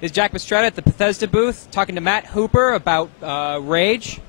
is Jack Mistretta at the Bethesda booth talking to Matt Hooper about Rage.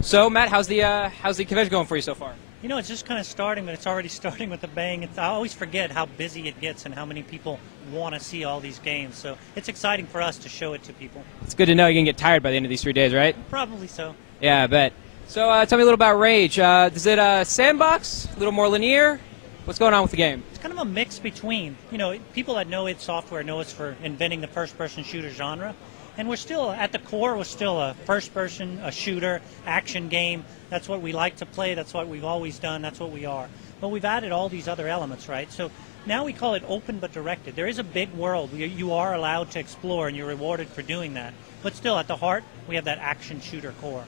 So, Matt, how's the convention going for you so far? You know, it's just kind of starting, but it's already starting with a bang. I always forget how busy it gets and how many people want to see all these games. So it's exciting for us to show it to people. It's good to know you're going to get tired by the end of these 3 days, right? Probably so. Yeah, I bet. So tell me a little about Rage. Is it a sandbox, a little more linear? What's going on with the game? It's kind of a mix between, you know, people that know id Software know us for inventing the first-person shooter genre. And we're still, at the core, we're still a first-person, a shooter, action game. That's what we like to play. That's what we've always done. That's what we are. But we've added all these other elements, right? So now we call it open but directed. There is a big world you are allowed to explore, and you're rewarded for doing that. But still, at the heart, we have that action shooter core.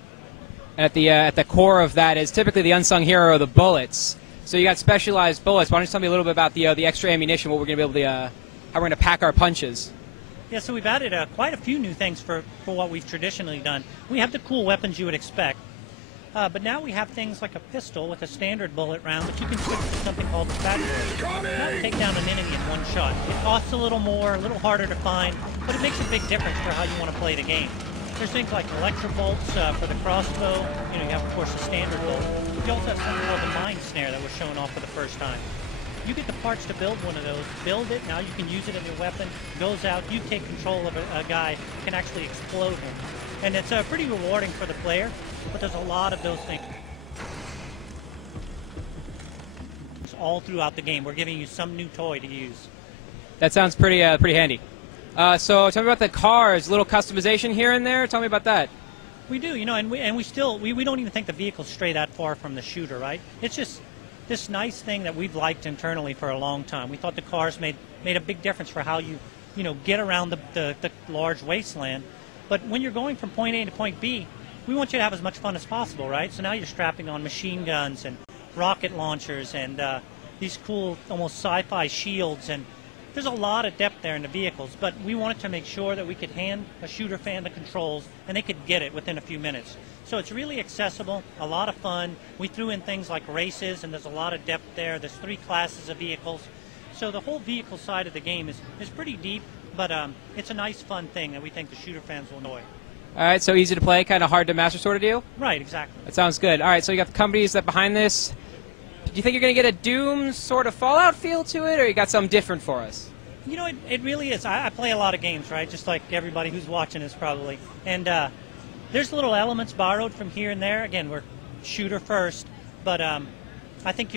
At the core of that is typically the unsung hero, the bullets. So you got specialized bullets. Why don't you tell me a little bit about the extra ammunition, what we're going to be able to, how we're going to pack our punches? Yeah, so we've added quite a few new things for what we've traditionally done. We have the cool weapons you would expect, but now we have things like a pistol with a standard bullet round, but you can switch to something called the fabulous. That'll take down an enemy in one shot. It costs a little more, a little harder to find, but it makes a big difference for how you want to play the game. There's things like electro bolts for the crossbow. You know, you have, of course, the standard bolt. You also have something called the mine snare that we're showing off for the first time. You get the parts to build one of those. Build it, now you can use it in your weapon. Goes out, you take control of a guy, can actually explode him. And it's pretty rewarding for the player, but there's a lot of those things. It's all throughout the game. We're giving you some new toy to use. That sounds pretty handy. So tell me about the cars, a little customization here and there. Tell me about that. We do, you know, and we still don't even think the vehicles stray that far from the shooter, right? It's just this nice thing that we've liked internally for a long time. We thought the cars made a big difference for how you get around the large wasteland. But when you're going from point A to point B, we want you to have as much fun as possible, right? So now you're strapping on machine guns and rocket launchers and these cool, almost sci-fi shields, and there's a lot of depth there in the vehicles, but we wanted to make sure that we could hand a shooter fan the controls and they could get it within a few minutes. So it's really accessible, a lot of fun. We threw in things like races, and there's a lot of depth there. There's 3 classes of vehicles. So the whole vehicle side of the game is pretty deep, but it's a nice, fun thing that we think the shooter fans will enjoy. All right, so easy to play, kind of hard to master sort of deal? Right, exactly. That sounds good. All right, so you got the companies that behind this. Do you think you're going to get a Doom sort of Fallout feel to it, or you got something different for us? You know, it really is. I play a lot of games, right, just like everybody who's watching this probably. And there's little elements borrowed from here and there. Again, we're shooter first, but I think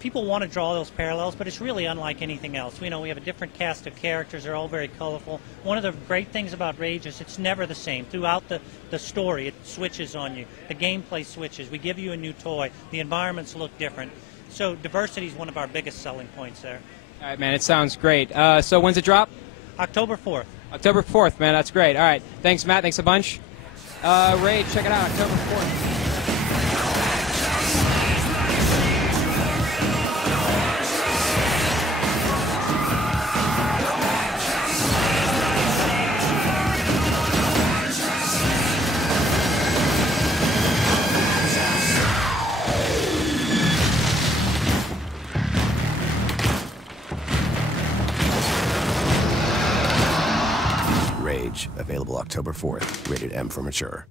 people want to draw those parallels, but it's really unlike anything else. We know we have a different cast of characters. They're all very colorful. One of the great things about Rage is it's never the same. Throughout the story, it switches on you. The gameplay switches. We give you a new toy. The environments look different. So diversity is one of our biggest selling points there. All right, man, it sounds great. So when's it drop? October 4th. October 4th, man, that's great. All right, thanks, Matt. Thanks a bunch. Rage, check it out, October 4th. Rage, available October 4th, rated M for mature.